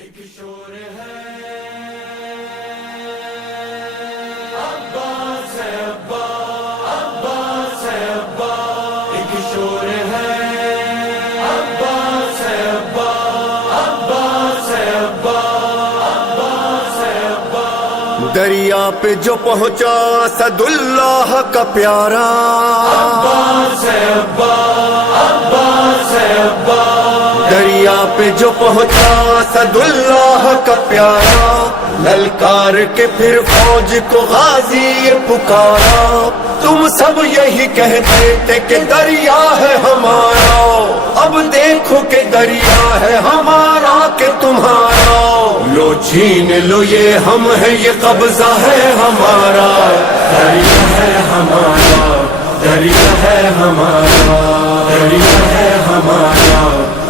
ایک شور ہے عباس ہے ابا، عباس ہے ابا، ایک شور ہے عباس ہے ابا، عباس ہے ابا، عباس ہے ابا۔ دریا پہ جو پہنچا اسد اللہ کا پیارا، عباس ہے ابا، عباس ہے ابا، دریا پہ جو پہنچا اسد اللہ کا پیارا، للکار کے پھر فوج کو غازی یہ پکارا۔ تم سب یہی کہتے تھے کہ دریا ہے ہمارا، اب دیکھو کہ دریا ہے ہمارا کہ تمہارا۔ لو چھین لو یہ ہم ہے، یہ قبضہ ہے ہمارا، دریا ہے ہمارا، دریا ہے ہمارا، دریا ہے ہمارا،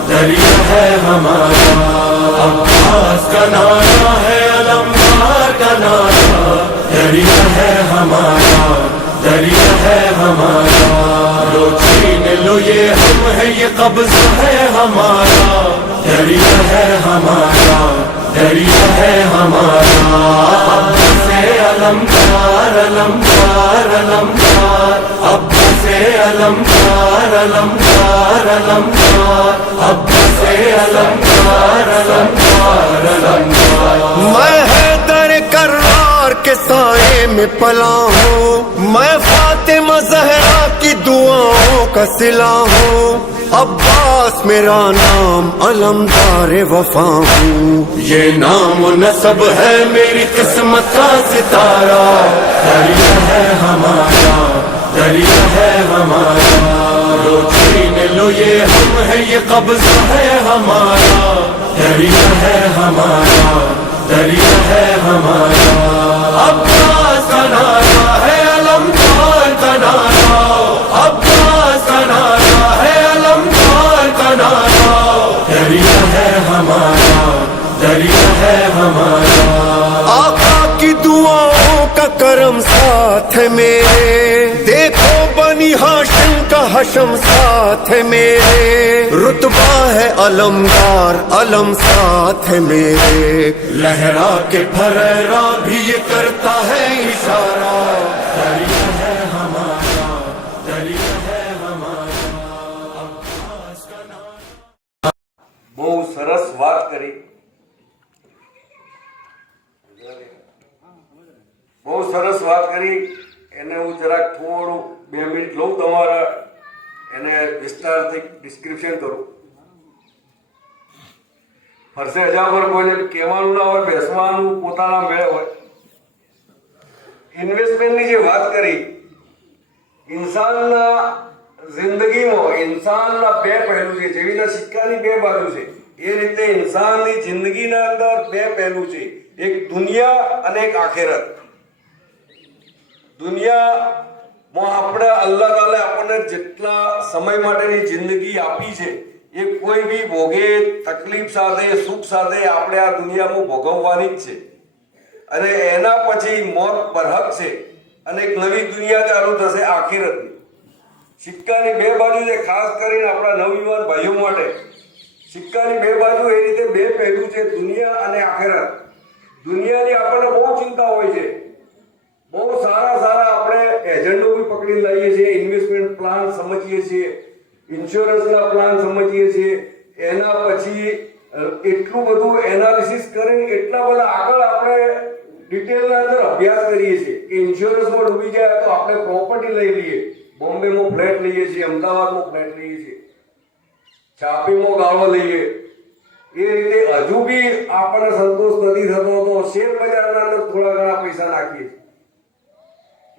دریا ہے ہمارا۔ عباس کا نعرہ ہے، علمدار کا نعرہ، دریا ہے ہمارا، دریا ہے ہمارا۔ لو چھین لو یہ ہم ہے، یہ قبضہ ہے ہمارا، دریا ہے ہمارا، دریا ہے ہمارا۔ عباس علمدار، علمدار، علمدار، عباس علمدار، علمدار، علمدار، عباس علمدار، علمدار، علمدار۔ میں حیدر کرار کے سائے میں پلا ہوں، میں فاطمہ زہرا کی دعاؤں کا صلہ ہوں، عباس میرا نام، علمدار وفا ہوں، یہ نام و نسب ہے میری قسمت کا ستارہ، دریا ہے ہمارا، دریا ہے ہمارا۔ لو چھین لو یہ ہم ہے، یہ قبضہ ہے ہمارا، دریا ہے ہمارا، دریا ہے ہمارا۔ عباس کا نعرہ ہے، علمدار کا نعرہ، عباس کا نعرہ ہے، علمدار کا نعرہ، دریا ہے ہمارا، دریا ہے ہمارا۔ آقا کی دعاؤں کا کرم ساتھ ہے میرے، دیکھو بنی ہاشم کا حشم ساتھ ہے میرے، رتبہ ہے علمدار، علم ساتھ ہے میرے، لہرا کے پھریرا بھی یہ کرتا ہے اشارہ، دریا ہے ہمارا، دریا ہے ہمارا۔ عباس کا نام۔ બહુ સરસ વાત કરી, બહુ સરસ વાત કરી। એને હું જરાક થોડું 2 મિનિટ લઉં તમારા, એને વિસ્તારથી ડિસ્ક્રિપ્શન કરું। ફરસે અજાબર કોઈને કહેવાનું ના હોય, બેસવાનું પોતાના મેળે હોય। ઇન્વેસ્ટમેન્ટની જે વાત કરી, ઇન્સાનના જિંદગીમાં ઇન્સાનના 2 પહેલું છે, જેવી રીતે સિક્કાની 2 બાજુ છે, એ રીતે ઇન્સાનની જિંદગીના અંદર 2 પહેલું છે, એક દુનિયા અને એક આખેરત। દુનિયામાં આપણે અલ્લાહ તાલે આપણને જેટલા સમય માટેની જિંદગી આપી છે, એ કોઈ બી ભોગે તકલીફ સાથે સુખ સાથે આપણે આ દુનિયામાં ભોગવવાની જ છે, અને એના પછી મોત બરહક છે, અને એક નવી દુનિયા ચાલુ થશે આખેરતની। સિક્કાની 2 બાજુ છે, ખાસ કરીને આપણા નવયુવાન ભાઈઓ માટે સિક્કાની 2 બાજુ એ રીતે 2 પહેલું છે, દુનિયા અને આખેરત। દુનિયાની આપણને બહુ ચિંતા હોય છે, બહુ સારા સારા આપણે એજન્ડો બી પકડી લઈએ છીએ, ઇન્વેસ્ટમેન્ટ પ્લાન સમજીએ છીએ, ઇન્સ્યોરન્સના પ્લાન સમજીએ છીએ, એના પછી એટલું બધું એનાલિસિસ કરીને એટલા બધા આગળ આપણે ડિટેલના અંદર અભ્યાસ કરીએ છીએ કે ઇન્સ્યોરન્સમાં ડૂબી જાય તો આપણે પ્રોપર્ટી લઈ લઈએ, બોમ્બેમાં ફ્લેટ લઈએ છીએ, અમદાવાદમાં ફ્લેટ લઈએ છીએ, છાપીમાં ગાળો લઈએ। એ રીતે હજુ બી આપણને સંતોષ નથી થતો તો શેર બજારના અંદર થોડા ઘણા પૈસા નાખીએ છીએ।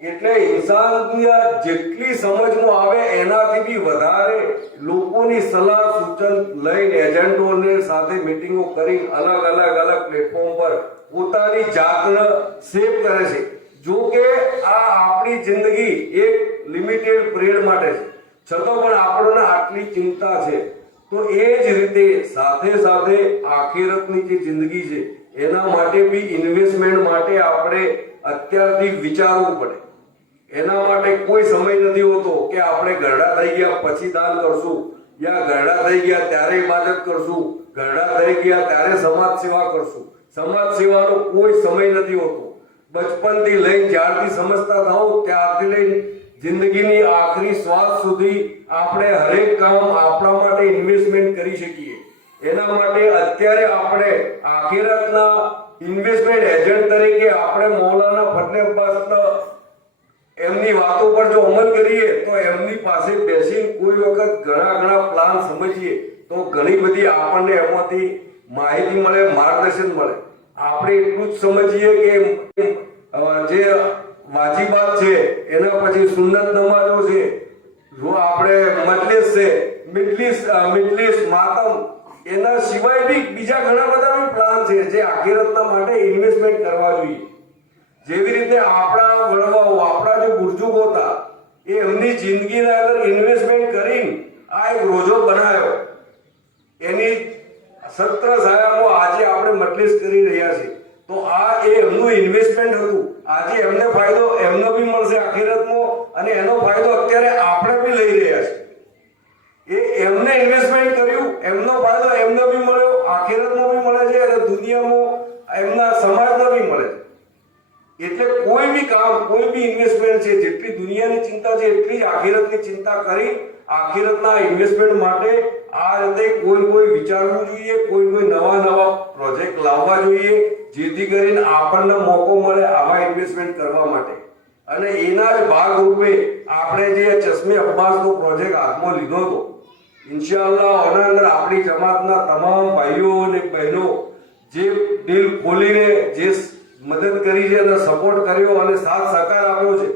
એટલે ઇન્સાનની જેટલી સમજમાં આવે એનાથી બી વધારે લોકોની સલાહ સૂચન લઈને એજન્ટોને સાથે મીટિંગો કરી અલગ અલગ અલગ પ્લેટફોર્મ પર પોતાની જાતને સેવ કરે છે। જો કે આ આપણી જિંદગી એક લિમિટેડ પીરિયડ માટે છે, છતાં પણ આપણને આટલી ચિંતા છે, તો એ જ રીતે સાથે સાથે આખેરતની જે જિંદગી છે એના માટે બી ઇન્વેસ્ટમેન્ટ માટે આપણે અત્યારથી વિચારવું પડે। એના માટે કોઈ સમય નથી હોતો કે આપણે ઘરડા થઈ ગયા પછી દાન કરશું, યા ઘરડા થઈ ગયા ત્યારે ઇબાદત કરશું, ઘરડા થઈ ગયા ત્યારે સમાજ સેવા કરશું. સમાજ સેવાનો કોઈ સમય નથી હોતો. બચપનથી લઈને જ્યારથી સમજતા થાવ ત્યારથી લઈને જિંદગીની આખરી શ્વાસ સુધી આપણે હરેક કામ આપણા માટે ઇન્વેસ્ટમેન્ટ કરી શકીએ. એના માટે અત્યારે આપણે આખિરતના ઇન્વેસ્ટમેન્ટ એજન્ટ તરીકે આપણે મૌલાના ફતલે અબ્બાસના એમની વાતો પર જો અમલ કરીએ તો એમની પાસે બેસીને કોઈ વખત ઘણા પ્લાન સમજીએ તો ઘણી બધી આપણને એમાંથી માહિતી મળે, માર્ગદર્શન મળે. આપણે એટલું જ સમજીએ કે જે વાજીબાત છે એના પછી સુન્નત નમાજો છે, જો આપણે મજલિસ છે, મિજલિસ માતમ, એના સિવાય બી બીજા ઘણા બધા બી પ્લાન છે જે આખિરતના માટે ઇન્વેસ્ટમેન્ટ કરવા જોઈએ. જેવી રીતે આપણા વડવાઓ, આપણા જે બુર્જુગો હતા એ એમની જિંદગીના અંદર ઇન્વેસ્ટમેન્ટ કરીને આ એક રોજો બનાવ્યો. એની સત્ર સાયામાં આજે આપણે મજલિસ કરી રહ્યા છીએ તો આ એ એમનું ઇન્વેસ્ટમેન્ટ હતું. આજે એમને ફાયદો એમનો બી મળશે આખિરતમાં અને એનો ફાયદો અત્યારે આપણે બી લઈ રહ્યા છીએ. એ એમને ઇન્વેસ્ટમેન્ટ કર્યું, એમનો ફાયદો એમને બી મળ્યો, આખિરતમાં બી મળે છે અને દુનિયામાં એમના સમાજનો બી મળે છે. એટલે કોઈ બી કામ, કોઈ બી ઇન્વેસ્ટમેન્ટ છે, જેટલી દુનિયાની ચિંતા છે એટલી જ આખિરતની ચિંતા કરી આખિરતના ઇન્વેસ્ટમેન્ટ માટે આ રીતે કોઈ વિચારવું જોઈએ, કોઈ નવા પ્રોજેક્ટ લાવવા જોઈએ જેથી કરીને આપણને મોકો મળે આવા ઇન્વેસ્ટમેન્ટ કરવા માટે. અને એના જ ભાગરૂપે આપણે જે ચશ્મે અબ્બાસનો પ્રોજેક્ટ હાથમાં લીધો હતો, ઇન્શાઅલ્લાહ આના અંદર આપણી જમાતના તમામ ભાઈઓ અને બહેનો જે દિલ ખોલીને જે મદદ કરી છે અને સપોર્ટ કર્યો અને સાથ સહકાર આપ્યો છે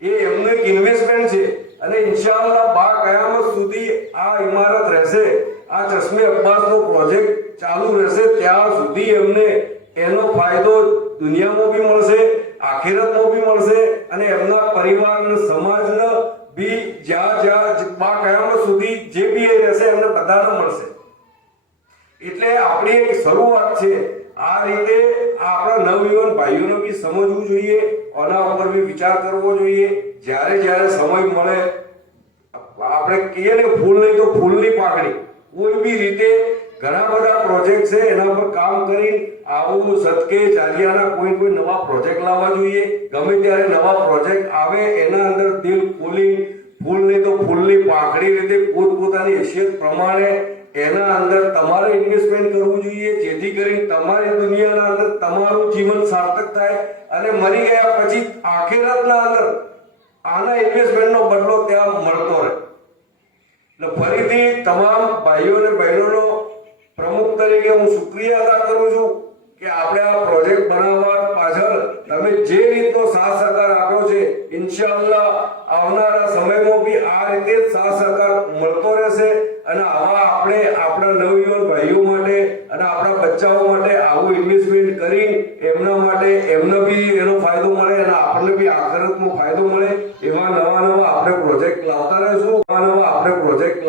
એ એમનું એક ઇન્વેસ્ટમેન્ટ છે. અને ઇન્શાઅલ્લાહ બા કયામત સુધી આ ઇમારત રહેશે, આ ચશ્મે અબ્બાસનો પ્રોજેક્ટ ચાલુ રહેશે ત્યાં સુધી એમને એનો ફાયદો દુનિયામાં બી મળશે, આખિરતમાં બી મળશે અને એમના પરિવાર અને સમાજને બી જ્યાં બા કયામત સુધી જે બી એ રહેશે એમને બધાને મળશે. એટલે આપણી એક શરૂઆત છે. આ રીતે આપણા નવયુવાન ભાઈઓને બી સમજવું જોઈએ, આના ઉપર બી વિચાર કરવો જોઈએ. જ્યારે સમય મળે આપણે કહીએ ને ફૂલ નહીં તો ફૂલની પાકડી, કોઈ બી રીતે ઘણા બધા પ્રોજેક્ટ છે એના પર કામ કરી આવું સદકે જારિયાના કોઈ નવા પ્રોજેક્ટ લાવવા જોઈએ. ગમે ત્યારે નવા પ્રોજેક્ટ આવે એના અંદર દિલ ખોલી ફૂલ નહીં તો ફૂલની પાકડી રીતે પોતપોતાની હેસિયત પ્રમાણે એના અંદર તમારે ઇન્વેસ્ટમેન્ટ કરવું જોઈએ જેથી કરીને તમારી દુનિયાના અંદર તમારું જીવન સાર્થક થાય અને મરી ગયા પછી આખિરતના અંદર આના ઇન્વેસ્ટમેન્ટનો બદલો ત્યાં મળતો રહે. એટલે ફરીથી તમામ ભાઈઓ અને બહેનોનો પ્રમુખ તરીકે હું શુક્રિયા અદા કરું છું કે આપણે આ પ્રોજેક્ટ બનાવવા પાછળ તમે જે રીતનો સાથ સહકાર આપ્યો છે, ઇન્શાઅલ્લાહ આવનારા સમયમાં બી આ રીતે જ સાથ સહકાર મળતો રહેશે અને આવા આપણે આપણા નવયુવાન ભાઈઓ માટે અને આપણા બચ્ચાઓ માટે આવું ઇન્વેસ્ટમેન્ટ કરી એમના માટે એમને બી એનો ફાયદો મળે અને આપણને બી આખિરતમાં ફાયદો મળે એવા નવા આપણે પ્રોજેક્ટ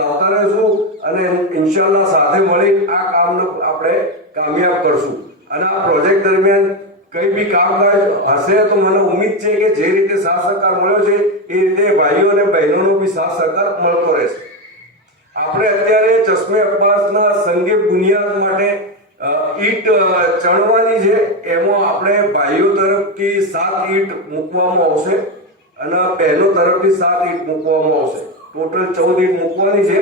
લાવતા રહેશું અને ઇન્શાઅલ્લાહ સાથે મળી આ કામને આપણે કામયાબ કરશું. અને આ પ્રોજેક્ટ દરમિયાન કઈ બી કામકાજ હશે તો મને ઉમ્મીદ છે કે જે રીતે સાથ સહકાર મળ્યો છે એ રીતે ભાઈઓ અને બહેનોનો બી સાથ સહકાર મળતો રહેશે. આપણે અત્યારે ચશ્મે અબ્બાસના સંગે બુનિયાદ માટે ઈંટ ચણવાની છે. એમાં આપણે ભાઈઓ તરફથી 7 ઈંટ મૂકવામાં આવશે અને બહેનો તરફથી 7 ઈંટ મૂકવામાં આવશે. ટોટલ 14 ઈંટ મૂકવાની છે.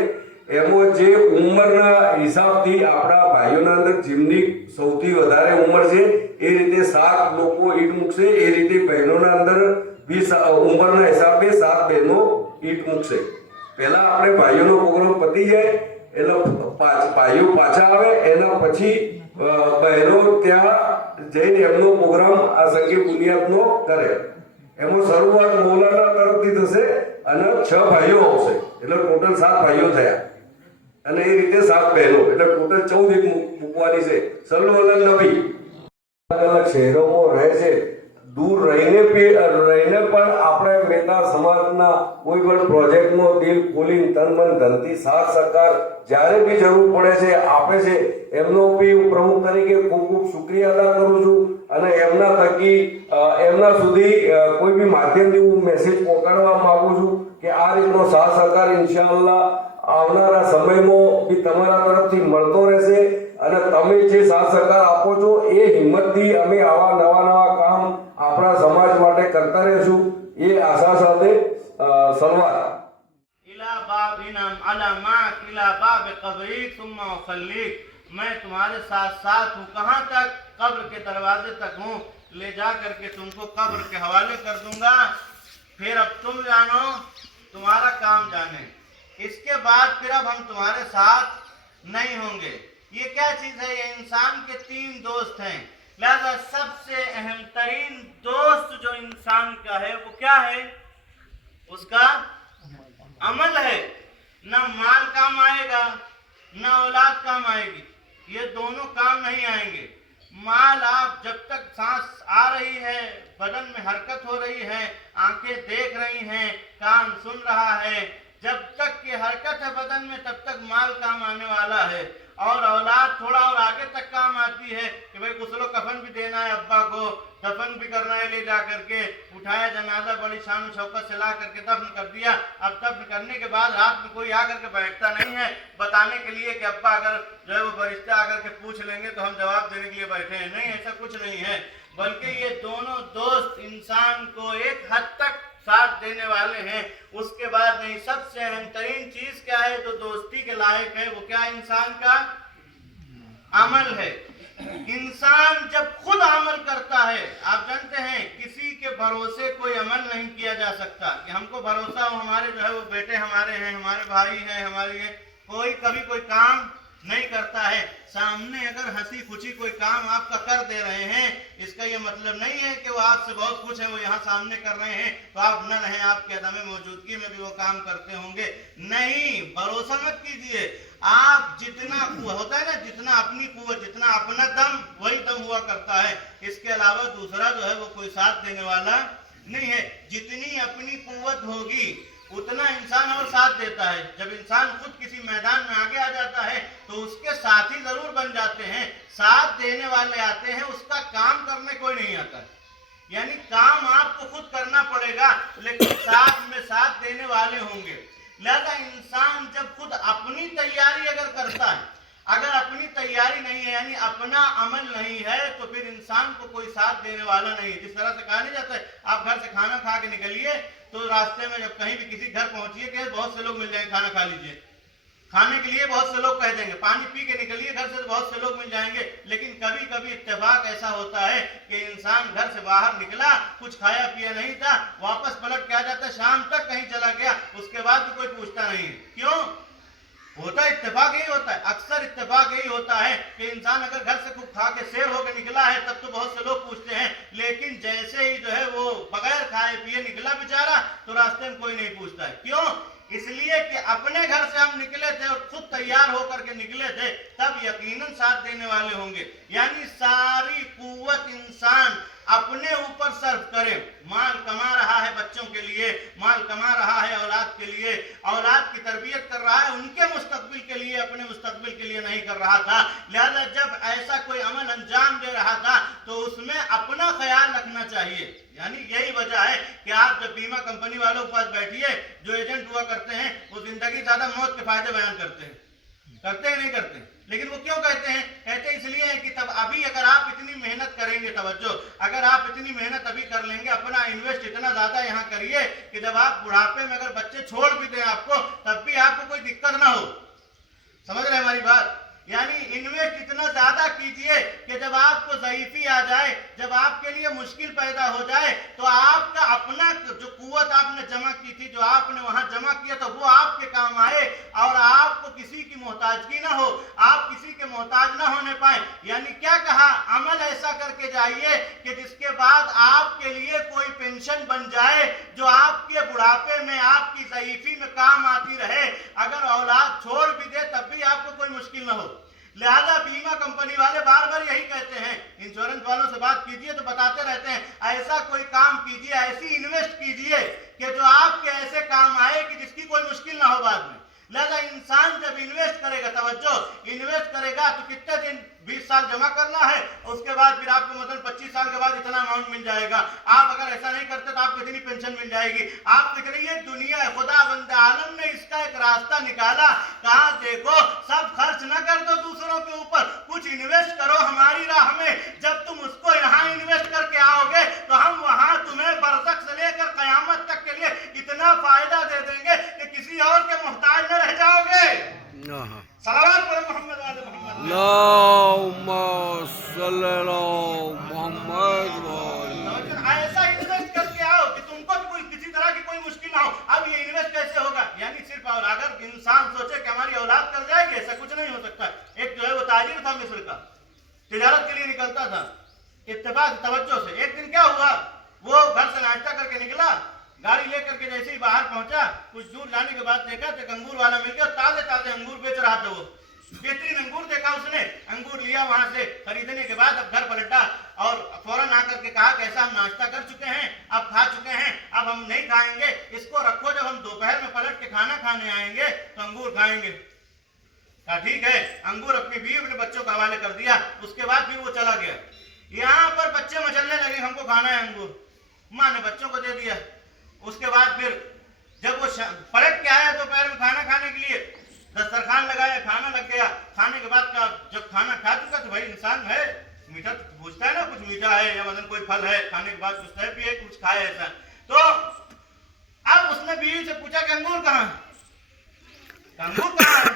એમાં જે ઉંમરના હિસાબથી આપણા ભાઈઓના અંદર જેમની સૌથી વધારે ઉંમર છે એ રીતે 7 લોકો ઈંટ મૂકશે. એ રીતે બહેનોના અંદર બી ઉંમરના હિસાબે 7 બહેનો ઈંટ મૂકશે. પહેલા આપણે ભાઈઓનો પ્રોગ્રામ પતી જાય એટલે ભાઈઓ પાછા આવે એના પછી બહેનો ત્યાં જઈને એમનો પ્રોગ્રામ આ સંગે બુનિયાદનો કરે. એમાં શરૂઆત મૌલાના તરફથી થશે અને 6 ભાઈઓ આવશે એટલે ટોટલ 7 ભાઈઓ થયા અને એ રીતે 7 બહેનો એટલે ટોટલ 14 ઈંટ મૂકવાની છે. સલ્લુ અલા નબી. અલગ અલગ શહેરોમાં રહે છે, દૂર રહીને પણ આપણે મહેતા સમાજના કોઈ પણ પ્રોજેક્ટમાં દિલ ખોલીને તન મન ધનથી સાથ સહકાર જ્યારે બી જરૂર પડે છે આપે છે. એમનો બી હું પ્રમુખ તરીકે ખૂબ શુક્રિયા અદા કરું છું અને એમના થકી એમના સુધી કોઈ બી માધ્યમથી હું મેસેજ પહોંચાડવા માંગુ છું કે આ રીતનો સાથ સહકાર ઇન્શાઅલ્લાહ આવનારા સમયમાં બી તમારા તરફથી મળતો રહેશે અને તમે જે સાથ સહકાર આપો છો એ હિંમતથી અમે આવા નવા કામ આપણા સમાજ માટે કરતા રહેશું એ આશા સાથે સલવાર इला बाब इनम अलमाक इला बाब कब्रीक सुम्मा उखल्लीक, मैं तुम्हारे साथ साथ हूँ, कहाँ तक? कब्र के दरवाजे तक हूँ, ले जा करके तुमको कब्र के हवाले कर दूंगा, फिर अब तुम जानो, तुम्हारा काम जाने, इसके बाद फिर अब हम तुम्हारे साथ नहीं होंगे। ये क्या चीज है? ये इंसान के तीन दोस्त हैं, लिहाजा सबसे अहम तरीन दोस्त जो इंसान का है वो क्या है? उसका अमल है। न माल काम आएगा न औलाद काम आएगी, ये दोनों काम नहीं आएंगे। माल आप जब तक सांस आ रही है, बदन में हरकत हो रही है, आंखें देख रही हैं, कान सुन रहा है, जब तक की हरकत है बदन में तब तक माल काम आने वाला है। और औलाद थोड़ा और आगे तक काम आती है कि भाई गुस्लो कफन भी देना है, अब्बा को दफन भी करना है, ले जा करके उठाया जनाजा बड़ी शान शौकत से ला करके दफन कर दिया। अब दफन करने के बाद रात में कोई आकर के बैठता नहीं है बताने के लिए कि अब्बा अगर जो है वो फरिश्ता आकर के पूछ लेंगे तो हम जवाब देने के लिए बैठे हैं। नहीं, ऐसा कुछ नहीं है, बल्कि ये दोनों दोस्त इंसान को एक हद तक साथ देने वाले हैं। उसके बाद नहीं, सबसे अहम तरीन चीज क्या है जो दोस्ती के लायक है? वो क्या? इंसान का अमल है। इंसान जब खुद अमल करता है, आप जानते हैं किसी के भरोसे कोई अमल नहीं किया जा सकता कि हमको भरोसा हो हमारे जो है वो बेटे हमारे हैं, हमारे भाई हैं, हमारे ये, कोई कभी कोई काम नहीं करता है। सामने अगर हंसी खुशी कोई काम आपका कर दे रहे हैं, इसका ये मतलब नहीं है कि वो आपसे बहुत खुश है, वो यहाँ सामने कर रहे हैं तो आप न रहें, आपके अदम मौजूदगी में भी वो काम करते होंगे। नहीं, भरोसा मत कीजिए। आप जितना होता है ना, जितना अपनी कुव्वत, जितना अपना दम, वही दम हुआ करता है। इसके अलावा दूसरा जो है वो कोई साथ देने वाला नहीं है। जितनी अपनी कुव्वत होगी उतना इंसान और साथ देता है। जब इंसान खुद किसी मैदान में आगे आ जाता है तो उसके साथी जरूर बन जाते हैं, साथ देने वाले आते हैं, उसका काम करने कोई नहीं आता। यानी काम आपको खुद करना पड़ेगा लेकिन साथ में साथ देने वाले होंगे। लिहाजा इंसान जब खुद अपनी तैयारी अगर करता है, अगर अपनी तैयारी नहीं है यानी अपना अमल नहीं है तो फिर इंसान को कोई साथ देने वाला नहीं है। जिस तरह से कहा नहीं जाता है आप घर से खाना खा के निकलिए तो रास्ते में जब कहीं भी किसी घर पहुंचिए कि बहुत से लोग मिल जाएंगे, खाना खा लीजिए, खाने के लिए बहुत से लोग कह देंगे, पानी पी के निकलिए घर से तो बहुत से लोग मिल जाएंगे। लेकिन कभी कभी इत्तेफाक ऐसा होता है कि इंसान घर से बाहर निकला, कुछ खाया पिया नहीं था, वापस पलट के आ जाता, शाम तक कहीं चला गया, उसके बाद भी कोई पूछता नहीं है। क्यों होता है? इत्तेफाक यही होता है, अक्सर इत्तेफाक यही होता है कि इंसान अगर घर से खूब खा के शेर होकर निकला है तब तो बहुत से लोग पूछते हैं, लेकिन जैसे ही जो है वो बगैर खाए पिए निकला बेचारा तो रास्ते में कोई नहीं पूछता है। क्यों? इसलिए कि अपने घर से हम निकले थे और खुद तैयार होकर के निकले थे, तब यकीनन साथ देने वाले होंगे। यानी सारी कुव्वत इंसान अपने ऊपर सर्व करे। माल कमा रहा है बच्चों के लिए, माल कमा रहा है औलाद के लिए, औलाद की तरबियत कर रहा है उनके मुस्तकबिल के लिए, अपने मुस्तकबिल के लिए नहीं कर रहा था। लिहाजा जब ऐसा कोई अमल अंजाम दे रहा था तो उसमें अपना ख्याल रखना चाहिए। यानी यही वजह है कि आप जब बीमा कंपनी वालों के पास बैठिए, जो एजेंट हुआ करते हैं वो जिंदगी ज्यादा मौत के फायदे बयान करते हैं, करते हैं नहीं करते? लेकिन वो क्यों कहते हैं? कहते हैं इसलिए है कि तब अभी अगर आप इतनी मेहनत करेंगे, तवज्जो, अगर आप इतनी मेहनत अभी कर लेंगे, अपना इन्वेस्ट इतना ज्यादा यहाँ करिए कि जब आप बुढ़ापे में अगर बच्चे छोड़ भी दें आपको तब भी आपको कोई दिक्कत ना हो। समझ रहे हमारी बात? यानी इन्वेस्ट इतना ज्यादा कीजिए कि जब आपको ज़ईफी आ जाए, जब आपके लिए मुश्किल पैदा हो जाए तो आपका अपना जो कुव्वत आपने जमा की थी, जो आपने वहां जमा किया था, वो आपके काम आए और आपको किसी की मोहताजगी ना हो, आप किसी के मोहताज ना होने पाए। यानी क्या कहा? अमल ऐसा करके जाइए कि जिसके बाद आपके लिए कोई पेंशन बन जाए जो आपके बुढ़ापे में, आपकी ज़ईफी में काम आती रहे। अगर औलाद छोड़ भी दे तब भी आपको कोई मुश्किल ना हो। लिहाजा बीमा कंपनी वाले बार बार यही कहते हैं, इंश्योरेंस वालों से बात कीजिए तो बताते रहते हैं ऐसा कोई काम कीजिए, ऐसी इन्वेस्ट कीजिए कि जो आपके ऐसे काम आए कि जिसकी कोई मुश्किल ना हो बाद में। लिहाजा इंसान जब इन्वेस्ट करेगा, तवज्जो, इन्वेस्ट करेगा तो कितने दिन 20 साल जमा करना है, उसके बाद फिर आपको मतलब 25 साल के बाद इतना अमाउंट मिल जाएगा। आप अगर ऐसा नहीं करते तो आपको इतनी पेंशन मिल जाएगी। आप देख रही है दुनिया है, खुदा बंदे आलम ने इसका एक रास्ता निकाला। कहा देखो सब खर्च न कर दो दूसरों के ऊपर, कुछ इन्वेस्ट करो हमारी राह में। जब तुम उसको यहाँ इन्वेस्ट करके आओगे तो हम वहां तुम्हें बरसक से लेकर कयामत तक के लिए इतना फायदा दे देंगे कि किसी और के मोहताज न रह जाओगे। सलावत पढ़ो मोहम्मद वाले मोहम्मद। ऐसा इन्वेस्ट करके आओ कि तुमको भी कोई किसी तरह की कोई मुश्किल ना हो। अब ये इन्वेस्ट कैसे होगा? यानी सिर्फ और अगर इंसान सोचे कि हमारी औलाद कर जाएगी, ऐसा कुछ नहीं हो सकता। एक जो है वो ताजिर था मिस्र का, तिजारत के लिए निकलता था इत्तेफाक तवज्जो से। एक दिन क्या हुआ, वो घर से नाश्ता करके निकला, गाड़ी लेकर के जैसे ही बाहर पहुंचा, कुछ दूर जाने के बाद देखा तो एक अंगूर वाला मिल गया, ताजे ताजे अंगूर बेच रहा था। वो बेहतरीन अंगूर देखा उसने, अंगूर लिया वहां से। खरीदने के बाद अब घर पलटा और फौरन आकर के कहा कैसा हम नाश्ता कर चुके हैं, अब खा चुके हैं, अब हम नहीं खाएंगे, इसको रखो, जब हम दोपहर में पलट के खाना खाने आएंगे तो अंगूर खाएंगे। कहा ठीक है। अंगूर अपनी बीवी अपने बच्चों के हवाले कर दिया। उसके बाद फिर वो चला गया। यहाँ पर बच्चे मचलने लगे, हमको खाना है अंगूर। माँ ने बच्चों को दे दिया। उसके बाद फिर जब वो पलट के आया दोपहर में खाना खाने के लिए, दस्तरखान लगाया, खाना लग गया। खाने के बाद जब खाना खा चुका तो भाई इंसान है, मीठा पूछता है ना, कुछ मीठा है या मतलब कोई फल है, खाने के बाद पूछता है भी कुछ खाए ऐसा। तो अब उसने बीवी से पूछा कि अंगूर कहाँ है, अंगूर कहाँ है?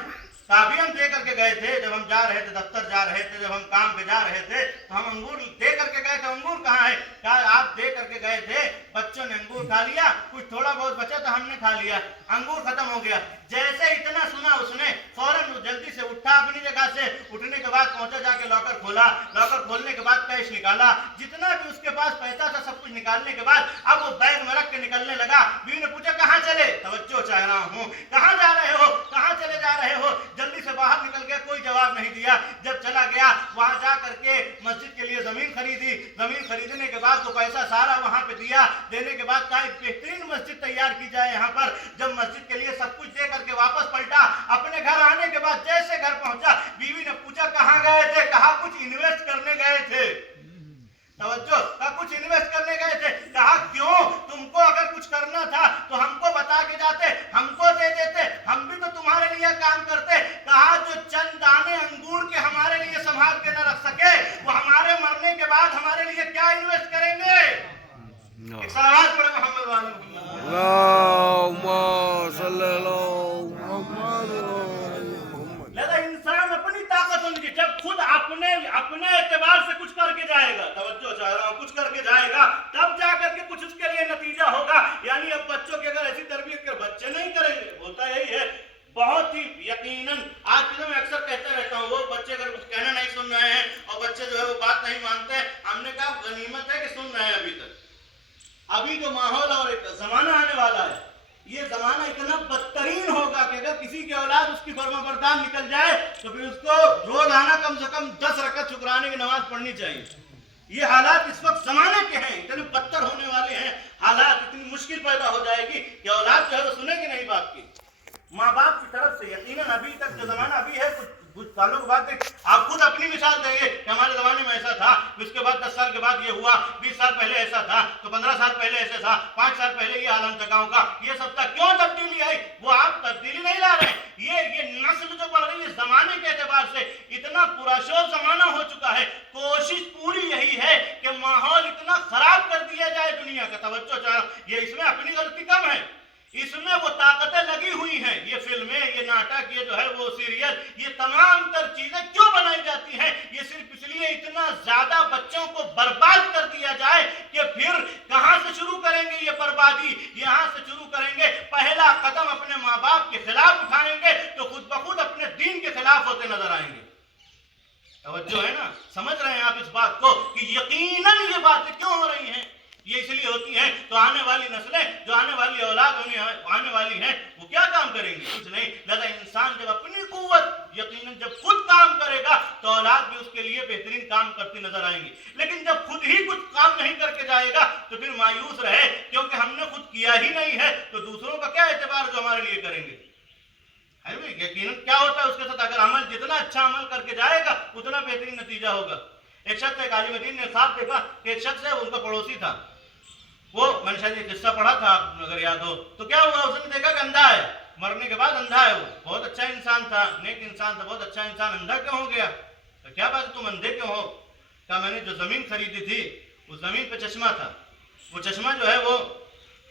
अभी हम दे करके गए थे, जब हम जा रहे थे, दफ्तर जा रहे थे, जब हम काम पे जा रहे थे तो हम अंगूर दे करके गए थे, अंगूर कहाँ है? क्या आप दे करके गए थे, बच्चों ने अंगूर खा लिया, कुछ थोड़ा बहुत बचा तो हमने खा लिया, अंगूर खत्म हो गया। जैसे इतना सुना उसने फौरन जल्दी से उठा अपनी जगह से। उठने के बाद पहुंचा, जाके लॉकर खोला, लॉकर खोलने के बाद कैश निकाला, जितना भी उसके पास पैसा था सब कुछ निकालने के बाद अब वो बैग में रख के निकलने लगा। बीवी ने पूछा कहाँ चले? तवज्जो चाह रहा हूँ। कहाँ जा रहे हो? कहाँ चले जा रहे हो? जल्दी से बाहर निकल गया, कोई जवाब नहीं दिया। जब चला गया वहां जा करके मस्जिद के लिए जमीन खरीदी। जमीन खरीदने के बाद तो पैसा सारा वहां पे दिया। देने के बाद कहा बेहतरीन मस्जिद तैयार की जाए यहाँ पर। जब मस्जिद के लिए सब कुछ दे करके वापस पलटा, अपने घर आने के बाद जैसे घर पहुंचा, बीवी ने पूछा कहाँ गए थे? कहा कुछ इन्वेस्ट करने गए थे। तवज्जो, कहा कुछ इन्वेस्ट करने गए थे। कहा क्यों? तुमको अगर कुछ करना था तो हमको बता के जाते, हमको दे देते, हम भी तो तुम्हारे लिए काम करते। कहा जो चंद दाने अंगूर के हमारे लिए संभाल के न रख सके, वो हमारे मरने के बाद हमारे लिए क्या इन्वेस्ट करेंगे? एक सलावत पढ़ो मोहम्मद वाले मोहम्मद। इंसान अपनी ताकत होगी, जब खुद अपने एतबार से कुछ करके जाएगा, तवज्जो चाह रहा हूं, कुछ करके जाएगा, तब जाकर के कुछ उसके लिए नतीजा होगा। यानी अब बच्चों की अगर ऐसी तरबियत कर बच्चे नहीं करेंगे, होता यही है। बहुत ही यकीनन आज भी मैं अक्सर कहता रहता हूँ, वो बच्चे अगर कुछ कहना नहीं सुन रहे हैं और बच्चे जो है वो बात नहीं मानते हैं, हमने कहा गनीमत है कि सुन रहे हैं। अभी तक अभी जो माहौल और एक जमाना आने वाला है, ये जमाना इतना बदतरीन होगा कि अगर किसी की औलाद उसकी फर्माबरदार निकल जाए तो फिर उसको रोजाना कम से कम 10 रकअत शुक्राने की नमाज पढ़नी चाहिए। ये हालात इस वक्त जमाने के हैं, इतने बदतर होने वाले हैं हालात, इतनी मुश्किल पैदा हो जाएगी कि औलाद जो है वो सुनेगी नहीं बात की, माँ बाप की तरफ से। यकीनन अभी तक जो जमाना अभी है, कुछ सालों के बाद आप खुद अपनी मिसाल देंगे कि हमारे जमाने में ऐसा था, उसके बाद 10 साल के बाद ये हुआ, 20 साल पहले ऐसा था, तो 15 साल पहले ऐसा था, 5 साल पहले ये आलम था गाँव का, ये सब था। क्यों तब्दीली आई? वो आप तब्दीली नहीं ला रहे। ये नस्ल जो बढ़ रही है जमाने के एतबार से इतना पुराशोर जमाना हो चुका है। कोशिश पूरी यही है कि माहौल इतना खराब कर दिया जाए दुनिया का। तवज्जो चाहे, ये इसमें अपनी गलती कम है, इसमें वो ताकतें लगी हुई हैं। ये फिल्में, ये नाटक, ये जो है वो सीरियल, ये तमाम तर चीजें क्यों बनाई जाती हैं? ये सिर्फ इसलिए इतना ज्यादा बच्चों को बर्बाद कर दिया जाए कि फिर कहां से शुरू करेंगे ये बर्बादी? यहां से शुरू करेंगे। पहला कदम अपने माँ बाप के खिलाफ उठाएंगे तो खुद ब खुद अपने दीन के खिलाफ होते नजर आएंगे। तवज्जो है ना? समझ रहे हैं आप इस बात को कि यकीनन ये बातें क्यों हो रही हैं? ये इसलिए होती है तो आने वाली नस्लें, जो आने वाली औलाद आने वाली हैं, वो क्या काम करेंगी? कुछ नहीं। लगा इंसान जब अपनी कुव्वत यकीनन जब खुद काम करेगा तो औलाद भी उसके लिए बेहतरीन काम करती नजर आएंगी। लेकिन जब खुद ही कुछ काम नहीं करके जाएगा तो फिर मायूस रहे, क्योंकि हमने खुद किया ही नहीं है तो दूसरों का क्या एतबार जो हमारे लिए करेंगे? है भी यकीनन क्या होता है उसके साथ, अगर अमल जितना अच्छा अमल करके जाएगा उतना बेहतरीन नतीजा होगा। एक शख्स एक आलिम दीन ने साफ देखा कि एक शख्स है उनका पड़ोसी था, वो मैंने शायद ये किस्सा पढ़ा था अगर याद हो, तो क्या हुआ उसने देखा कि अंधा है, मरने के बाद अंधा है, वो बहुत अच्छा इंसान था, नेक इंसान था, बहुत अच्छा इंसान, अंधा क्यों हो गया? तो क्या बात है तुम अंधे क्यों हो? क्या मैंने जो जमीन खरीदी थी उस जमीन पे चश्मा था, वो चश्मा जो है वो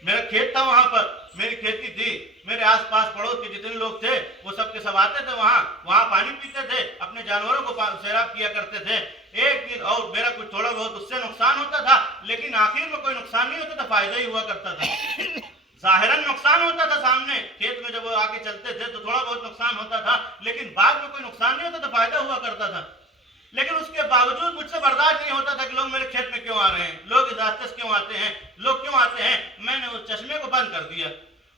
मेरा खेत था, वहां पर मेरी खेती थी, मेरे आसपास पड़ोस के जितने लोग थे वो सब के सब आते थे, वहां पानी पीते थे, अपने जानवरों को सैराब किया करते थे। एक दिन और मेरा कुछ थोड़ा बहुत उससे नुकसान होता था, लेकिन आखिर में कोई नुकसान नहीं होता था, फायदा ही हुआ करता था। जाहिरन नुकसान होता था, सामने खेत में जब वो आके चलते थे तो थोड़ा बहुत नुकसान होता था, लेकिन बाद में कोई नुकसान नहीं होता था, फायदा हुआ करता था। लेकिन उसके बावजूद मुझसे बर्दाश्त नहीं होता था कि लोग मेरे खेत में क्यों आ रहे हैं, लोग इजाजत से क्यों आते हैं, लोग क्यों आते हैं। मैंने उस चश्मे को बंद कर दिया,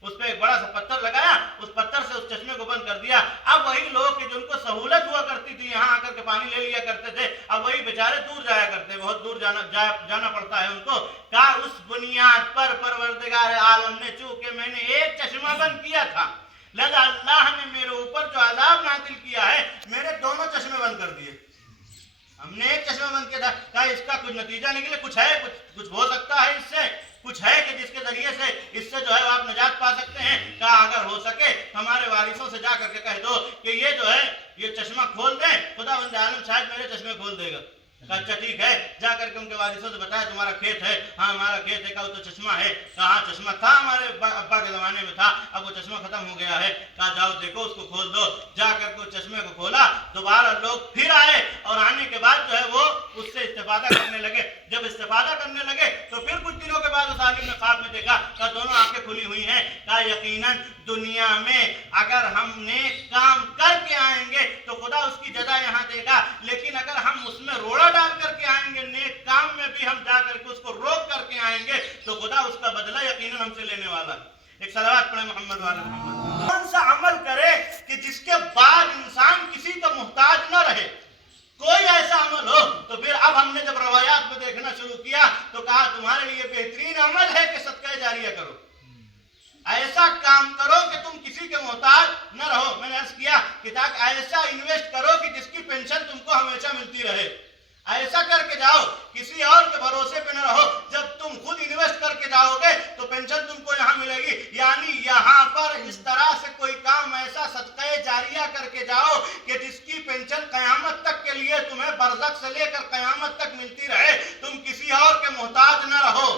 उस पर एक बड़ा सा पत्थर लगाया, उस पत्थर से उस चश्मे को बंद कर दिया। अब वही लोग कि जिनको सहूलत हुआ करती थी यहाँ आकर के पानी ले लिया करते थे, अब वही बेचारे दूर जाया करते, बहुत दूर जाना पड़ता है उनको। कहा उस बुनियाद पर परवरदिगार आलम ने, चूंकि मैंने एक चश्मा बंद किया था, लिहाजा अल्लाह ने मेरे ऊपर जो अज़ाब नाज़िल किया है, मेरे दोनों चश्मे बंद कर दिए। हमने एक चश्मा बंद किया था, कहा इसका कुछ नतीजा निकले, कुछ है, कुछ हो सकता है, इससे कुछ है कि जिसके जरिए से इससे जो है आप निजात पा सकते हैं। कहा अगर हो सके हमारे वारिसों से जा करके कह दो कि ये जो है ये चश्मा खोल दें, खुदा बंदे आलम शायद मेरे चश्मे खोल देगा। कहा अच्छा ठीक है, जा करके उनके वारिसों से बताया तुम्हारा खेत है? हाँ हमारा खेत है। कहा तो चश्मा है? कहा चश्मा था हमारे अब्बा के जमाने में था, अब वो चश्मा खत्म हो गया है। कहा जाओ देखो उसको खोल दो। जा करके उस चश्मे को खोला, दोबारा लोग फिर आए और आने के बाद जो है वो उससे इस्तेफादा करने लगे। जब इस्तेफादा करने लगे तो फिर कुछ दिनों के बाद उस आलिम ने ख्वाब में देखा, कहा दोनों आंखें खुली हुई हैं। कहा यकीनन दुनिया में अगर हम नेक काम करके आएंगे तो खुदा उसकी जजा यहाँ देगा, लेकिन अगर हम उसमें रोड़ा डाल करके आएंगे, नेक काम में भी हम जा करके उसको रोक करके आएंगे तो खुदा उसका बदला यकीनन हमसे लेने वाला है। एक सलावत पढ़े मोहम्मद वाले मोहम्मद। कौन सा अमल करे कि जिसके बाद इंसान किसी का मोहताज न रहे, कोई ऐसा अमल हो। तो फिर अब हमने जब रवायात में देखना शुरू किया तो कहा तुम्हारे लिए बेहतरीन अमल है कि सदका जारिया करो, ऐसा काम करो कि तुम किसी के मोहताज न रहो। मैंने अर्ज किया कि ताकि ऐसा इन्वेस्ट करो कि जिसकी पेंशन तुमको हमेशा मिलती रहे, ऐसा करके जाओ, किसी और के भरोसे पे न रहो। जब तुम खुद इन्वेस्ट करके जाओगे तो पेंशन तुमको यहाँ मिलेगी। यानी यहाँ पर इस तरह से कोई काम ऐसा सदका जारिया करके जाओ कि जिसकी पेंशन कयामत तक के लिए तुम्हें बरज़ख से लेकर कयामत तक मिलती रहे, तुम किसी और के मोहताज न रहो।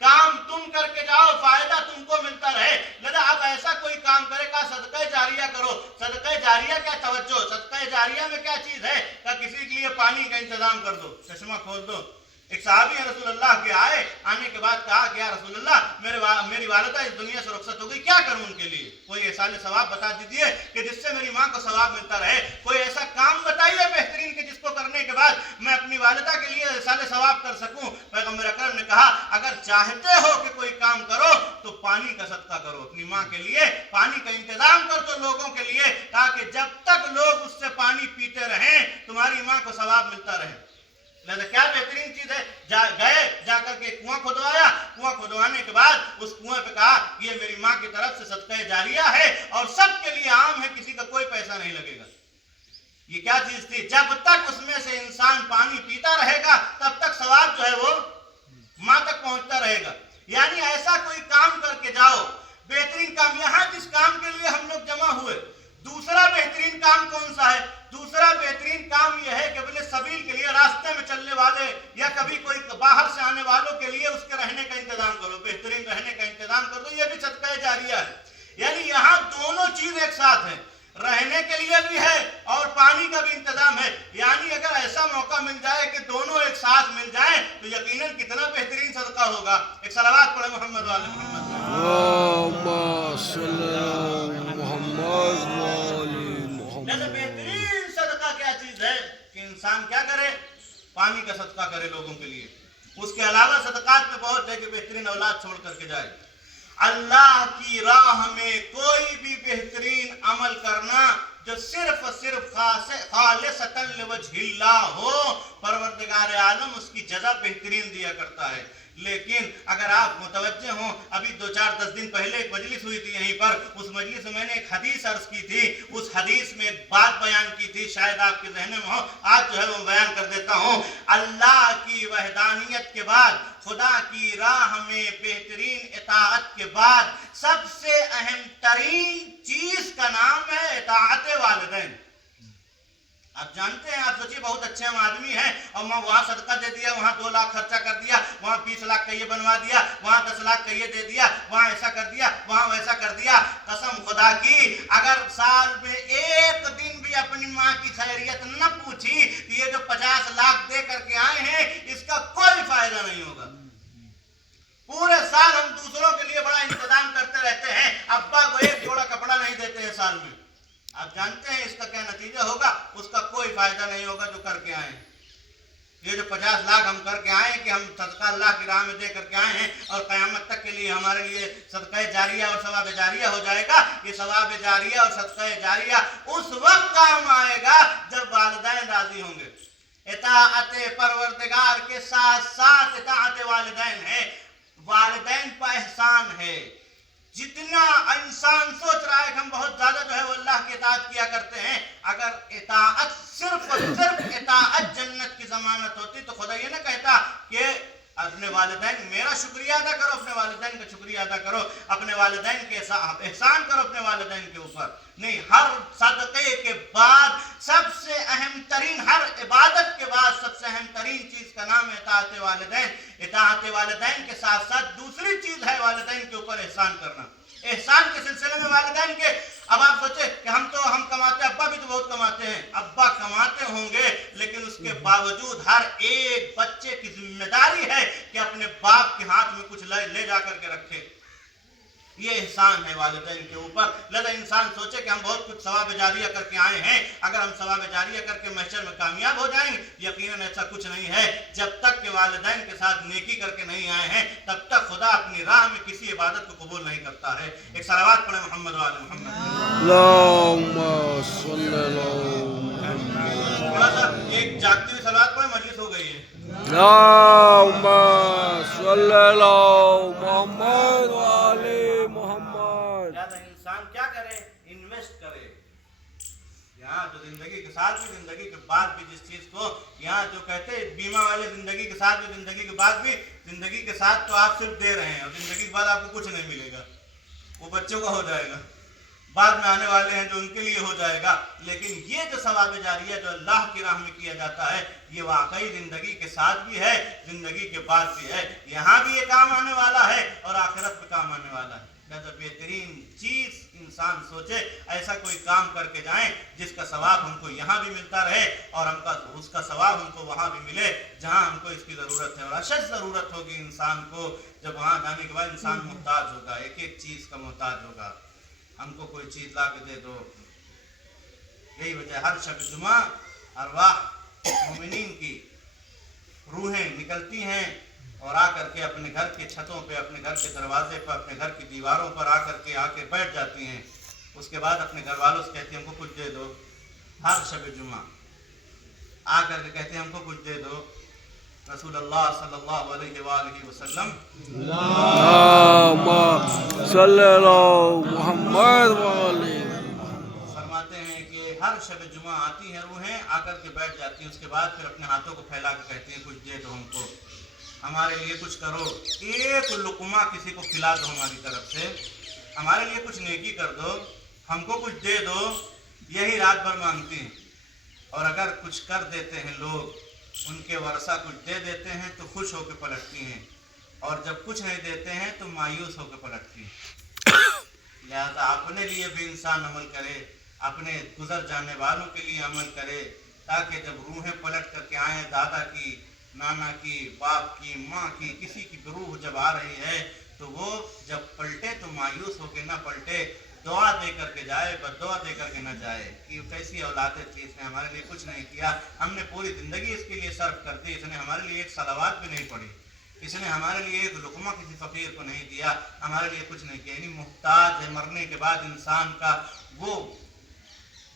काम तुम करके जाओ, फायदा तुमको मिलता रहे। लगा आप ऐसा कोई काम करे का सदका जारिया करो। सदका जारिया क्या तवज्जो, सदका जारिया में क्या चीज है? का किसी के लिए पानी का इंतजाम कर दो, चश्मा खोल दो। एक साहबी रसूलुल्लाह के आए, आने के बाद कहा कि या रसूलुल्लाह मेरी वालिदा इस दुनिया से रुखसत हो गई, क्या करूं उनके लिए? कोई ऐसा सवाब बता दीजिए कि जिससे मेरी माँ को सवाब मिलता रहे। कोई ऐसा काम बताइए बेहतरीन कि जिसको करने के बाद मैं अपनी वालिदा के लिए ऐसा सवाब कर सकूं। पैगंबर अकरम ने कहा अगर चाहते हो कि कोई काम करो तो पानी का सदका करो, अपनी माँ के लिए पानी का इंतजाम कर दो लोगों के लिए, ताकि जब तक लोग उससे पानी पीते रहें तुम्हारी माँ को सवाब मिलता रहे। क्या बेहतरीन चीज है। गए जाकर के कुआं खुदवाया, कुआं खुदवाने के बाद उस कुएं पे कहा ये मेरी माँ की तरफ से सदका जारिया है और सबके लिए आम है, किसी का कोई पैसा नहीं लगेगा। ये क्या चीज थी? जब तक उसमें से इंसान पानी पीता रहेगा तब तक सवाब जो है वो माँ तक पहुंचता रहेगा। यानी ऐसा कोई काम करके जाओ, बेहतरीन काम। यहाँ जिस काम के लिए हम लोग जमा हुए, दूसरा बेहतरीन काम कौन सा है? दूसरा बेहतरीन काम यह है कि बोले सबील के लिए, रास्ते में चलने वाले या कभी कोई बाहर से आने वालों के लिए उसके रहने का इंतजाम करो, बेहतरीन रहने का इंतजाम कर दो। यह भी सदका जारिया है। यानी यहाँ दोनों चीज एक साथ है, रहने के लिए भी है और पानी का भी इंतजाम है। यानी अगर ऐसा मौका मिल जाए कि दोनों एक साथ मिल जाए तो यकीनन कितना बेहतरीन सदका होगा। एक सलावत पढ़े मोहम्मद वाले मोहम्मद। जैसे बेहतरीन सदका क्या चीज है कि इंसान क्या करे? पानी का सदका करे लोगों के लिए। उसके अलावा सदकात में बहुत है कि बेहतरीन औलाद छोड़ करके जाए। अल्लाह की राह में कोई भी बेहतरीन अमल करना जो सिर्फ खालिसतन लिवजहिल्लाह हो, परवरदिगार आलम उसकी जज़ा बेहतरीन दिया करता है। लेकिन अगर आप मुतवज्जे हों, अभी 2-4-10 दिन पहले एक मजलिस हुई थी यहीं पर, उस मजलिस में मैंने एक हदीस अर्ज की थी। उस हदीस में एक बात बयान की थी, शायद आपके ज़हन में हो, आज जो है वो बयान कर देता हूँ। अल्लाह की वहदानियत के बाद, खुदा की राह में बेहतरीन इताअत के बाद सबसे अहम तरीन चीज का नाम है इताअत वालिदैन। आप जानते हैं, आप सोचिए बहुत अच्छे हम आदमी हैं और मैं वहाँ सदका दे दिया, वहाँ 2 लाख खर्चा कर दिया, वहाँ 20 लाख का ये बनवा दिया, वहाँ 10 लाख का ये दे दिया, वहाँ ऐसा कर दिया, वहाँ वैसा कर दिया। कसम खुदा की, अगर साल में एक दिन भी अपनी माँ की खैरियत न पूछी तो ये जो 50 लाख दे करके आए हैं इसका कोई फायदा नहीं होगा। पूरे साल हम दूसरों के लिए बड़ा इंतजाम करते रहते हैं, अब्बा को एक जोड़ा कपड़ा नहीं देते हैं साल में। आप जानते हैं इसका क्या नतीजा होगा? उसका कोई फायदा नहीं होगा जो करके आए। ये जो 50 लाख हम करके आए कि हम सदका अल्लाह की राह में दे करके आए हैं और क़यामत तक के लिए हमारे लिए सदका जारिया और सवाब जारिया हो जाएगा। ये सवाब जारिया और सदका जारिया उस वक्त काम आएगा जब वालिदैन राजी होंगे। इताअत परवरदिगार के साथ साथ इताअत वालिदैन है, वालिदैन पर एहसान है। जितना इंसान सोच रहा है कि हम बहुत ज्यादा जो है वो अल्लाह की इताअत किया करते हैं, अगर इताअत सिर्फ और सिर्फ इताअत जन्नत की जमानत होती तो खुदा ये ना कहता कि अपने वालिदैन मेरा शुक्रिया अदा करो, अपने वालिदैन का शुक्रिया अदा करो, अपने वालिदैन के एहसान करो अपने वालिदैन के ऊपर। नहीं, हर सदक़े के बाद सबसे अहम तरीन, हर इबादत के बाद सबसे अहम तरीन चीज का नाम है इताअत वालिदैन। इताअत वालिदैन के साथ साथ दूसरी चीज है वालिदैन के ऊपर एहसान करना। एहसान के सिलसिले में वालिदैन के, अब आप सोचे कि हम कमाते, अब्बा भी तो बहुत कमाते हैं, अब्बा कमाते होंगे, लेकिन उसके बावजूद हर एक बच्चे की जिम्मेदारी है कि अपने बाप के हाथ में कुछ ले जा करके रखे। ये एहसान है वालिदैन के ऊपर। लगा इंसान सोचे कि हम बहुत कुछ सवाब जारिया करके आए हैं, अगर हम सवाब जारिया करके महशर में कामयाब हो जाएंगे, यकीनन ऐसा कुछ नहीं है। जब तक के वालिदैन के साथ नेकी करके नहीं आए हैं तब तक खुदा अपनी राह में किसी इबादत को कबूल नहीं करता है। एक सलावत पढ़े मोहम्मद वाले मोहम्मद। थोड़ा सा एक जागती हुई सलावत पढ़े, मजलिस हो गई है। इंसान क्या करे? इन्वेस्ट करे। यहाँ तो जिंदगी के साथ भी, जिंदगी के बाद भी, जिस चीज को यहाँ जो कहते हैं बीमा वाले, जिंदगी के साथ भी, जिंदगी के बाद भी। जिंदगी के साथ तो आप सिर्फ दे रहे हैं और जिंदगी के बाद आपको कुछ नहीं मिलेगा, वो बच्चों का हो जाएगा, बाद में आने वाले हैं जो उनके लिए हो जाएगा। लेकिन ये जो सवाब जारिया जो अल्लाह की राह में किया जाता है, ये वाकई जिंदगी के साथ भी है, जिंदगी के बाद भी है। यहाँ भी ये काम आने वाला है और आखिरत में काम आने वाला है। जब बेहतरीन चीज इंसान सोचे, ऐसा कोई काम करके जाएं जिसका सवाब हमको यहाँ भी मिलता रहे और हमका उसका सवाब हमको वहाँ भी मिले जहाँ हमको इसकी ज़रूरत है। और अशद ज़रूरत होगी इंसान को, जब वहाँ जाने के बाद इंसान मोहताज होगा, एक एक चीज़ का मोहताज होगा। हमको कोई चीज़ ला के दे दो। यही वजह हर शब जुमा अरवाह मोमिनीन की रूहें निकलती हैं और आकर के अपने घर के छतों पे, अपने घर के दरवाजे पर, अपने घर की दीवारों पर आके बैठ जाती हैं। उसके बाद अपने घर वालों से कहती हैं हमको कुछ दे दो। हर शब जुमा आकर के कहते हैं हमको कुछ दे दो। रसूलुल्लाह सल्लल्लाहु अलैहि वसल्लम फरमाते हैं कि हर शब जुमा आती हैं रूहें, आकर के बैठ जाती हैं। उसके बाद फिर अपने हाथों को फैला के कहती हैं कुछ दे दो हमको, हमारे लिए कुछ करो, एक लुकमा किसी को खिला दो हमारी तरफ से, हमारे लिए कुछ नेकी कर दो, हमको कुछ दे दो। यही रात भर मांगती हैं। और अगर कुछ कर देते हैं लोग, उनके वर्षा कुछ दे देते हैं तो खुश होकर पलटती हैं, और जब कुछ नहीं देते हैं तो मायूस होकर पलटती हैं। लिहाजा अपने लिए भी इंसान अमल करे, अपने गुजर जाने वालों के लिए अमल करे, ताकि जब रूहें पलट करके आए, दादा की, नाना की, बाप की, माँ की, किसी की रूह जब आ रही है तो वो जब पलटे तो मायूस होकर ना पलटे, दुआ दे करके जाए, बद्दुआ दे करके न जाए कि कैसी औलाद थी, इसने हमारे लिए कुछ नहीं किया, हमने पूरी ज़िंदगी इसके लिए सर्व कर दी, इसने हमारे लिए एक सलावात भी नहीं पढ़ी, इसने हमारे लिए एक लुकमा किसी फ़कीर को नहीं दिया, हमारे लिए कुछ नहीं किया। यानी मुहताज है। मरने के बाद इंसान का वो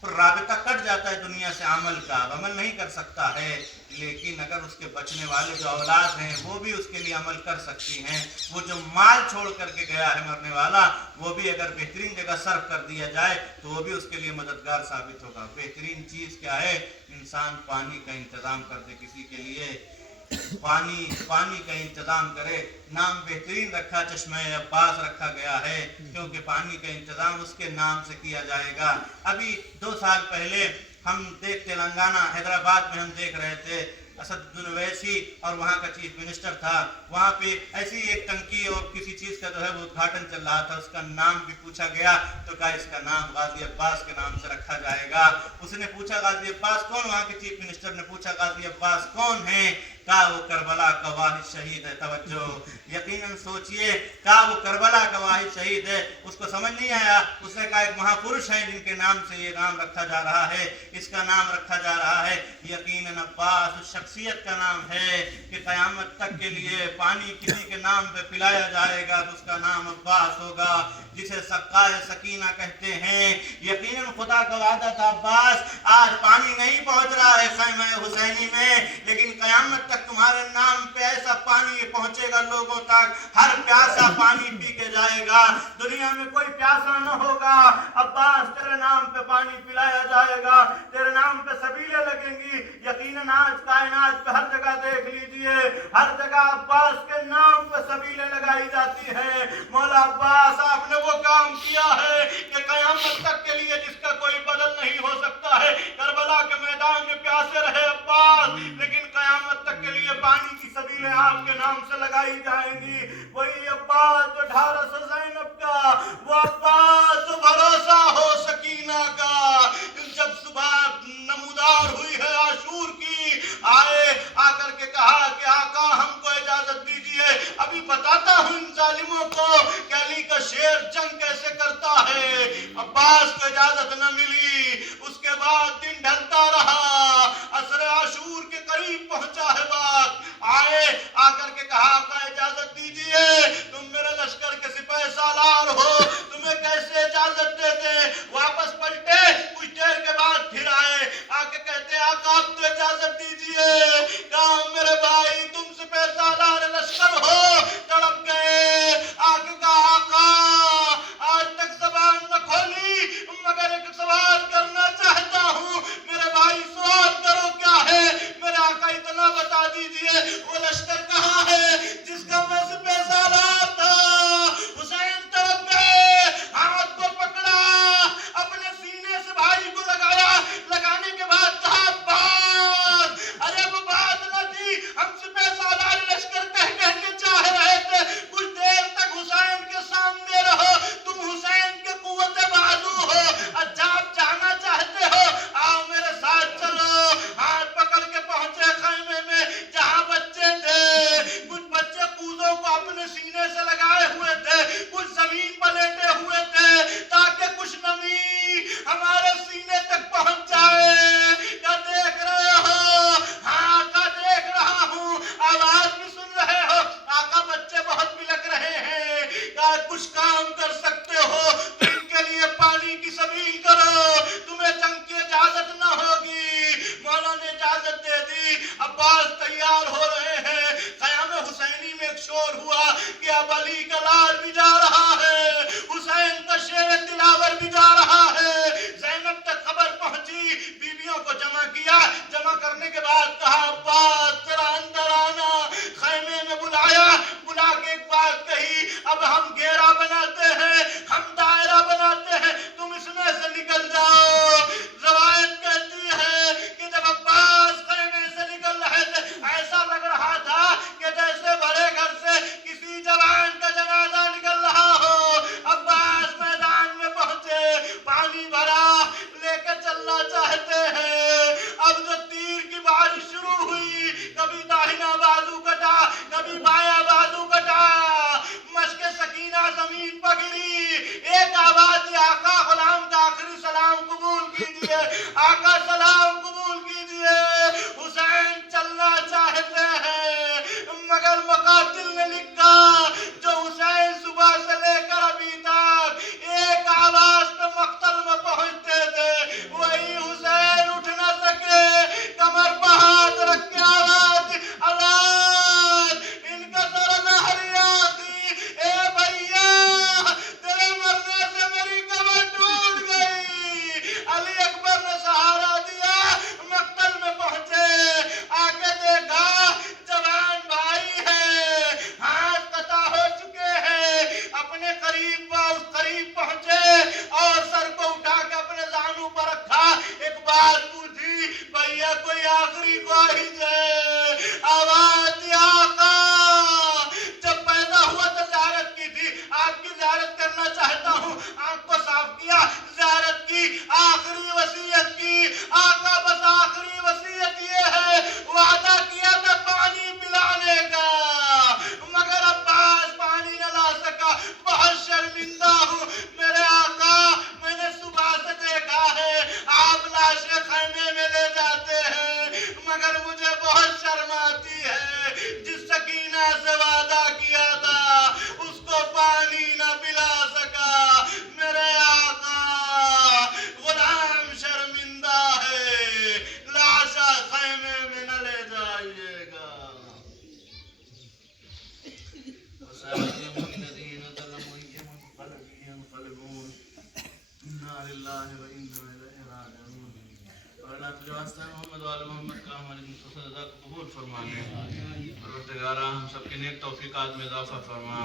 राबिता कट जाता है दुनिया से अमल का, अब अमल नहीं कर सकता है। लेकिन अगर उसके बचने वाले जो औलाद हैं वो भी उसके लिए अमल कर सकती हैं। वो जो माल छोड़ करके गया है मरने वाला, वो भी अगर बेहतरीन जगह सर्व कर दिया जाए तो वो भी उसके लिए मददगार साबित होगा। बेहतरीन चीज़ क्या है? इंसान पानी का इंतज़ाम कर दे, किसी के लिए पानी का इंतज़ाम करे। नाम बेहतरीन रखा, चश्मा अब्बास रखा गया है, क्योंकि पानी का इंतज़ाम उसके नाम से किया जाएगा। अभी 2 साल पहले हम तेलंगाना हैदराबाद में हम देख रहे थे, असदुद्दीन ओवैसी और वहाँ का चीफ मिनिस्टर था। वहाँ पे ऐसी एक टंकी और किसी चीज़ का जो है वो उद्घाटन चल रहा था, उसका नाम भी पूछा गया तो कहा इसका नाम गाजी अब्बास के नाम से रखा जाएगा। उसने पूछा गाजी अब्बास कौन? वहाँ के चीफ मिनिस्टर ने पूछा गाजी अब्बास कौन है? कहा वो करबला का वाहिद शहीद है। तवज्जो, यकीनन सोचिए, कहा वो करबला का वाहिद शहीद है। उसको समझ नहीं आया, उसने कहा एक महापुरुष है जिनके नाम से ये नाम रखा जा रहा है, इसका नाम रखा जा रहा है। यकीनन अब्बास उस शख्सियत का नाम है कि क़यामत तक के लिए पानी किसी के नाम पे पिलाया जाएगा तो उसका नाम अब्बास होगा, जिसे सक्काए सकीना कहते हैं। यकीनन खुदा का वादा था अब्बास, आज पानी नहीं पहुंच रहा है खैमे हुसैनी में, लेकिन क़यामत तक तुम्हारे नाम पे ऐसा पानी पहुंचेगा लोगों तक, हर प्यासा पानी पी के जाएगा, दुनिया में कोई प्यासा न होगा। अब्बास तेरे नाम पे पानी पिलाया जाएगा, तेरे नाम पे सबीलें लगेंगी। यकीनन आज कायनात पे हर जगह देख लीजिए, हर जगह अब्बास के नाम पे सबीलें लगाई जाती है। मौला अब्बास आपने वो काम किया है कि कयामत तक के लिए जिसका कोई बदल नहीं हो सकता है। करबला के मैदान में प्यासे रहे अब्बास, लेकिन कयामत तक के लिए पानी की सबीलें आपके नाम से लगाई जाएंगी। वही अब्बास जो ढारस ज़ैनब का, वो अब्बास जो भरोसा हो सकीना का। जब सुबह नमूदार हुई है आशूर की, आए आकर के कहा कि आका हमको इजाजत दीजिए, अभी बताता हूँ इन जालिमों को कि अली का शेर जंग कैसे करता है। अब्बास को इजाजत न मिली, उसके बाद दिन ढलता रहा, असर आशूर के करीब पहुंचा है बात। आए आकर के कहा आका इजाजत दीजिए, तुम मेरे लश्कर के सिपाही सालार हो, तुम्हें कैसे इजाजत देते। वापस पलटे, कुछ देर के बाद फिर आए, आके कहते आका अब तो इजाजत दीजिए। कहा मेरे भाई तुम सिपाही सालार लश्कर हो, तड़प गए। आके कहा आका आज तक ज़बान न खोली, मगर एक सवाल करना चाहता हूँ। मेरे भाई सवाल करो क्या है? मेरे आका इतना बता दीजिए, वो लश्कर कहाँ है जिसका मैं सिपाही सालार था? हुसैन तड़प गए, हाथ को पकड़ा, अपने सीने से भाई को लगाया, लगाने के बाद कहा अब्बास अरे वो बात न थी, हम सिपाही सालार लश्कर कह के चाह रहे थे कुछ देर तक हुसैन के सामने रहो, तुम हुसैन के कुव्वत बाजू हो, जब जाना चाहते हो आओ मेरे साथ चलो। हाथ पकड़ के पहुंचे खैमे में जहां बच्चे थे। कुछ बच्चे कूदों को अपने सीने से लगाए हुए थे, कुछ जमीन पर लेटे हुए थे, ताकि कुछ नमी हमारे सीने तक पहुंच जाए। क्या देख रहे हो? हाँ का देख रहा हूँ, आवाज भी सुन रहे हो, आका बच्चे बहुत बिलक रहे हैं। क्या कुछ काम कर सकते हो तो इनके लिए पानी की सबील करो, तुम्हें जंग की इजाजत न होगी। मौला ने इजाजत दे दी, अब्बास तैयार हो रहे हैं। क़याम हुसैनी में एक शोर हुआ कि अब अली का लाल भी जा रहा है, हुसैन का शेर तिलावर भी जा रहा है। ज़ैनब तक खबर पहुंची, बीवियों को जमा किया, जमा करने के बाद कहा अब्बास जरा अंदर आना। खैमे में बुलाया, बुला के एक बात कही, अब हम घेरा बनाते हैं, हम दायरा बनाते हैं, तुम इसमें से निकल जाओ। रवायत कहती है कि जब अब्बास खैमे से निकल रहे थे, ऐसा लग रहा था कि जैसे भरे घर से किसी जवान का जनाजा निकल रहा हो। अब्बास मैदान में पहुंचे, पानी भरा, लेके चलना चाहते हैं। अब जो तीर की बारिश शुरू हुई, कभी दाहिना बाजू कटा, कभी बायां बाजू कटा, मशके सकीना जमीन पर गिरी। एक आवाज, आका गुलाम का आखिरी सलाम कबूल कीजिए, आका सलाम कबूल कीजिए। हुसैन चलना चाहते हैं, मगर मुकातिल ने लिखा जो हुसैन सुबह से लेकर अभी तक एक आवाज पे मक्तल में पहुंचते थे, वो परवरदिगारा हम सबके नेक तौफीकात में इजाफा फरमा,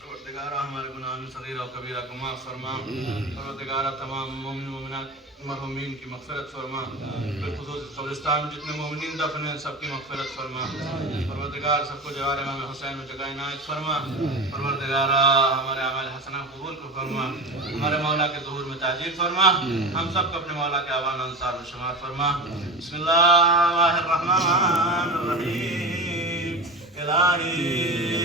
परवरदिगारा हमारे गुनाह में सगीरा और कबीरा को माफ़ फरमा, परवरदिगारा तमाम मोमिन मोमिनात मरहूमीन की मग़फ़िरत फरमा, बिलख़ुसूस क़ब्रिस्तान में जितने मोमिनीन दफ़न हैं सबकी मग़फ़िरत फरमा, परवरदिगार सबको जवार इमाम हुसैन में जगह इनायत फरमा, परवरदिगारा हमारे अमाल हसना कबूल को फरमा, हमारे मौला के ज़ुहूर में ताजील फरमा, हम सब को अपने मौला के आवान अंसार व शुमार फरमा। बिस्मिल्लाहिर्रहमानिर्रहीम। इलाही